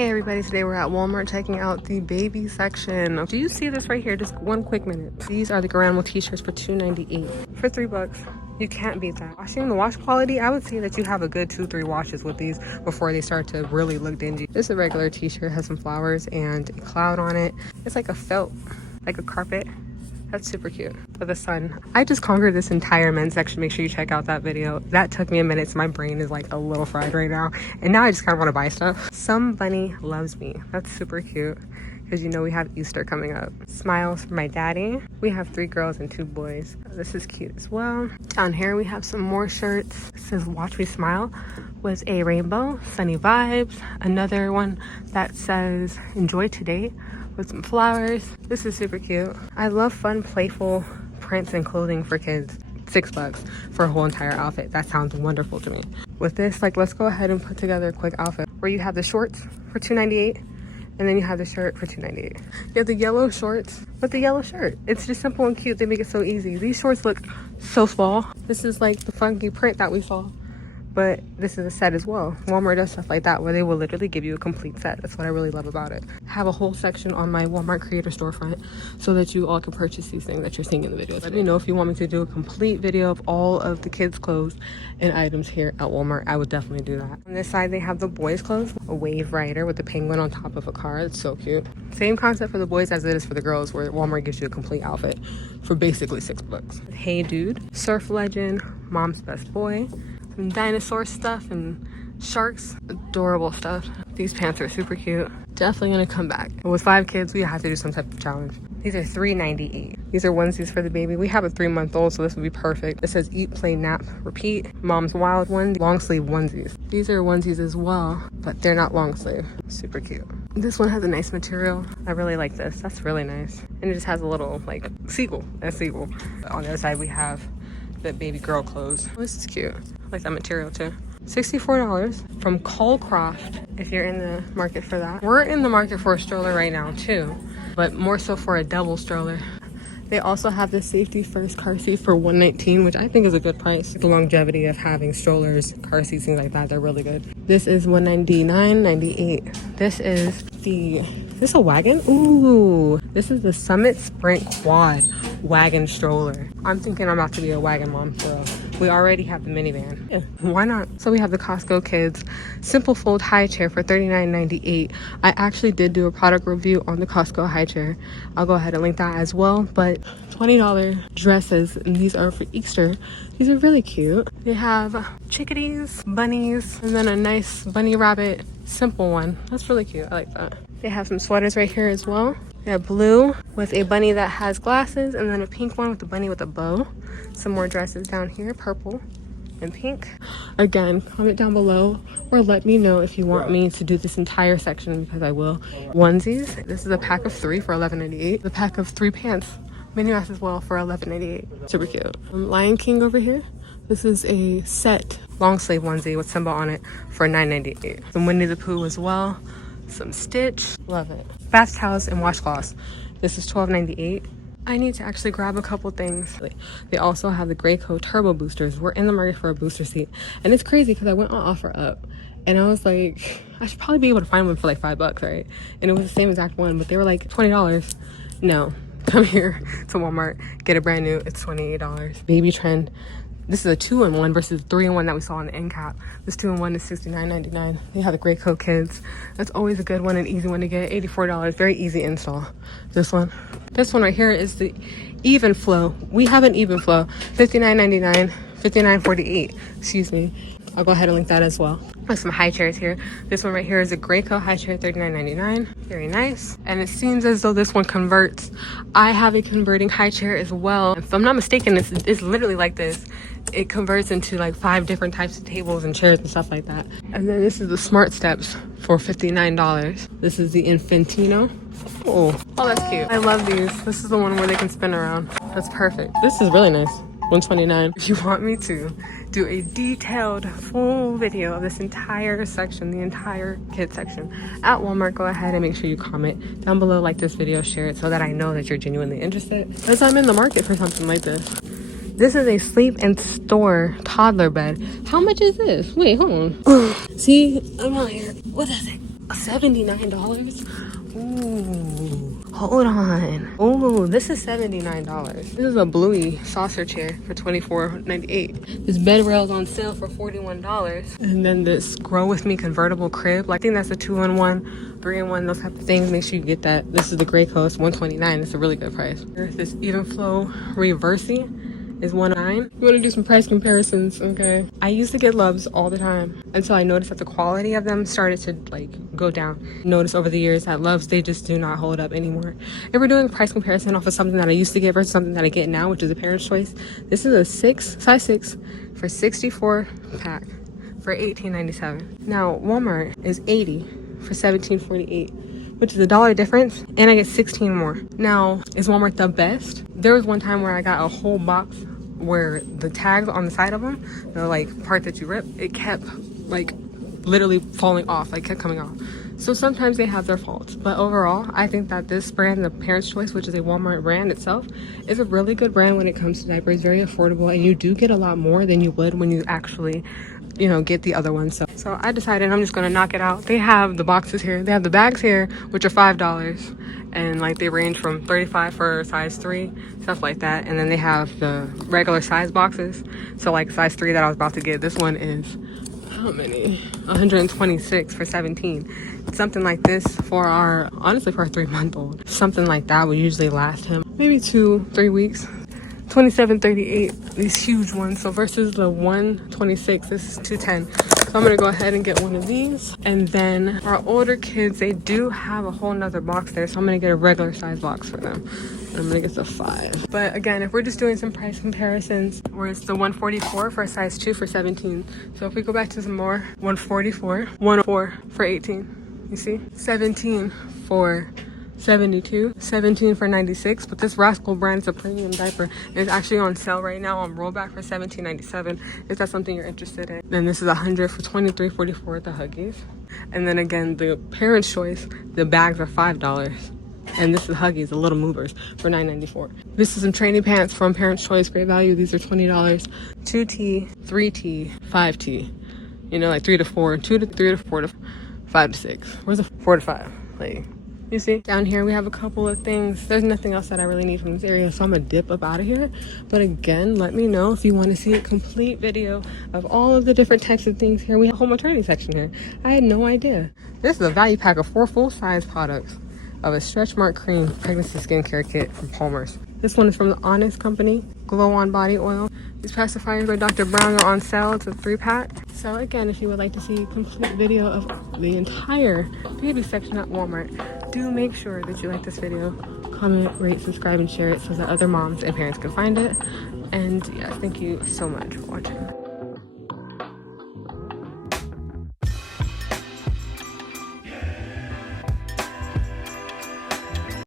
Hey everybody, today we're at Walmart checking out the baby section. Do you see this right here? Just one quick minute. These are the Garanimals t-shirts for $2.98 for $3. You can't beat that. Washing the wash quality, I would say that you have a good 2-3 washes with these before they start to really look dingy. This is a regular t-shirt, has some flowers and a cloud on it. It's like a felt, like a carpet. That's super cute for the sun. I just conquered this entire men's section. Make sure you check out that video. That took me a minute, so my brain is like a little fried right now. And now I just kind of want to buy stuff. Some bunny loves me. That's super cute because you know we have Easter coming up. Smiles for my daddy. We have 3 girls and 2 boys. This is cute as well. Down here we have some more shirts. It says Watch Me Smile with a rainbow, sunny vibes. Another one that says Enjoy Today with some flowers. This is super cute. I love fun, playful prints and clothing for kids. $6 for a whole entire outfit. That sounds wonderful to me. With this, like, let's go ahead and put together a quick outfit where you have the shorts for $2.98 and then you have the shirt for $2.98. You have the yellow shorts with the yellow shirt. It's just simple and cute. They make it so easy. These shorts look so small. This is like the funky print that we saw, but this is a set as well. Walmart does stuff like that where they will literally give you a complete set. That's what I really love about it. I have a whole section on my Walmart creator storefront so that you all can purchase these things that you're seeing in the videos. Let me know if you want me to do a complete video of all of the kids' clothes and items here at Walmart. I would definitely do that. On this side, they have the boys' clothes. A wave rider with the penguin on top of a car. It's so cute. Same concept for the boys as it is for the girls, where Walmart gives you a complete outfit for basically $6. Hey Dude, Surf Legend, Mom's Best Boy, some dinosaur stuff and sharks. Adorable stuff. These pants are super cute. Definitely gonna come back. With 5 kids, we have to do some type of challenge. These are $3.98. These are onesies for the baby. We have a 3-month-old, so this would be perfect. It says Eat, Play, Nap, Repeat. Mom's Wild One, long sleeve onesies. These are onesies as well, but they're not long sleeve. Super cute. This one has a nice material. I really like this. That's really nice. And it just has a little like sequel. A sequel. On the other side, we have the baby girl clothes. Oh, this is cute. I like that material too. $64 from Colcroft if you're in the market for that. We're in the market for a stroller right now too, but more so for a double stroller. They also have the Safety First car seat for $119, which I think is a good price. The longevity of having strollers, car seats, things like that, they're really good. This is $199.98. This is this a Wagon? Ooh, this is the Summit Sprint Quad Wagon stroller. I'm thinking I'm about to be a Wagon mom, so we already have the minivan. Yeah, why not? So we have the Costco Kids Simple Fold High Chair for $39.98. I actually did do a product review on the Costco high chair. I'll go ahead and link that as well. But $20 dresses, and these are for Easter. These are really cute. They have chickadees, bunnies, and then a nice bunny rabbit simple one. That's really cute. I like that. They have some sweaters right here as well. They have blue with a bunny that has glasses, and then a pink one with a bunny with a bow. Some more dresses down here, purple and pink. Again, comment down below or let me know if you want me to do this entire section, because I will. Onesies. This is a pack of 3 for $11.98. The pack of 3 pants, mini mask as well, for $11.98. Super cute. Lion King over here. This is a set long sleeve onesie with Simba on it for $9.98. Some Winnie the Pooh as well. Some Stitch. Love it. Bath towels and washcloths. This is $12.98. I need to actually grab a couple things. They also have the Graco Turbo Boosters. We're in the market for a booster seat. And it's crazy because I went on OfferUp and I was like, I should probably be able to find one for like $5, right? And it was the same exact one, but they were like $20. No, come here to Walmart, get a brand new. It's $28. Baby Trend. This is a 2-in-1 versus 3-in-1 that we saw on the end cap. This 2-in-1 is $69.99. They have the Graco Kids. That's always a good one, an easy one to get. $84, very easy install. This one right here is the Even Flow. We have an Even Flow, $59.99, $59.48. Excuse me. I'll go ahead and link that as well. There's some high chairs here. This one right here is a Graco high chair, $39.99. Very nice. And it seems as though this one converts. I have a converting high chair as well. If I'm not mistaken, it's literally like this. It converts into like 5 different types of tables and chairs and stuff like that. And then this is the Smart Steps for $59. This is the Infantino. Oh, that's cute. I love these. This is the one where they can spin around. That's perfect. This is really nice. $129. If you want me to do a detailed full video of this entire section, the entire kid section at Walmart, go ahead and make sure you comment down below, like this video, share it so that I know that you're genuinely interested, because I'm in the market for something like this. This is a sleep and store toddler bed. How much is this? Wait, hold on. See, I'm out here. What is it? $79. Ooh, hold on. Ooh, this is $79. This is a bluey saucer chair for $24.98. This bed rail is on sale for $41. And then this Grow With Me convertible crib. Like, I think that's a 2-in-1, 3-in-1, those type of things. Make sure you get that. This is the gray coast, $129. It's a really good price. There's this Even Flow Reversey. Is $109. You want to do some price comparisons, okay? I used to get Luvs all the time until I noticed that the quality of them started to like go down. Notice over the years that Luvs, they just do not hold up anymore. If we're doing a price comparison off of something that I used to get versus something that I get now, which is a parent's choice, this is a size 6 for 64 pack for $18.97. Now Walmart is 80 for $17.48. Which is $1 difference, and I get 16 more. Now, is Walmart the best? There was one time where I got a whole box where the tags on the side of them, the like part that you rip, it kept like literally falling off, like kept coming off. So sometimes they have their faults, but overall, I think that this brand, the Parent's Choice, which is a Walmart brand itself, is a really good brand when it comes to diapers. Very affordable, and you do get a lot more than you would when you actually, you know, get the other one. So I decided I'm just gonna knock it out. They have the boxes here. They have the bags here, which are $5, and like they range from $35 for size 3, stuff like that. And then they have the regular size boxes. So like size 3 that I was about to get, this one is how many? 126 for $17. Something like this for our, honestly, for our 3-month-old. Something like that would usually last him maybe 2-3 weeks. $27.38, these huge ones. So versus the 126, this is $210. So I'm gonna go ahead and get one of these. And then our older kids, they do have a whole nother box there. So I'm gonna get a regular size box for them. I'm gonna get the 5. But again, if we're just doing some price comparisons, where it's the 144 for a size 2 for 17. So if we go back to some more, 144, 104 for 18. You see? 17 for 72, 17 for 96. But this Rascal brand is a premium diaper. It's actually on sale right now on rollback for $17.97. If that's something you're interested in. Then this is 100 for $23.44 at the Huggies. And then again, the Parent's Choice, the bags are $5. And this is Huggies, the little movers, for $9.94. This is some training pants from Parent's Choice, great value. These are $20. 2T, 3T, 5T. You know, like 3 to 4, 2 to 3 to 4 to 5 to 6. Where's the 4 to 5? Like, you see? Down here we have a couple of things. There's nothing else that I really need from this area, so I'm gonna dip up out of here. But again, let me know if you want to see a complete video of all of the different types of things here. We have a whole maternity section here. I had no idea. This is a value pack of 4 full-size products of a stretch mark cream pregnancy skincare kit from Palmer's. This one is from the Honest Company, Glow On Body Oil. These pacifiers by Dr. Brown are on sale. It's a 3-pack. So again, if you would like to see a complete video of the entire baby section at Walmart, do make sure that you like this video, comment, rate, subscribe, and share it so that other moms and parents can find it. And yeah, thank you so much for watching.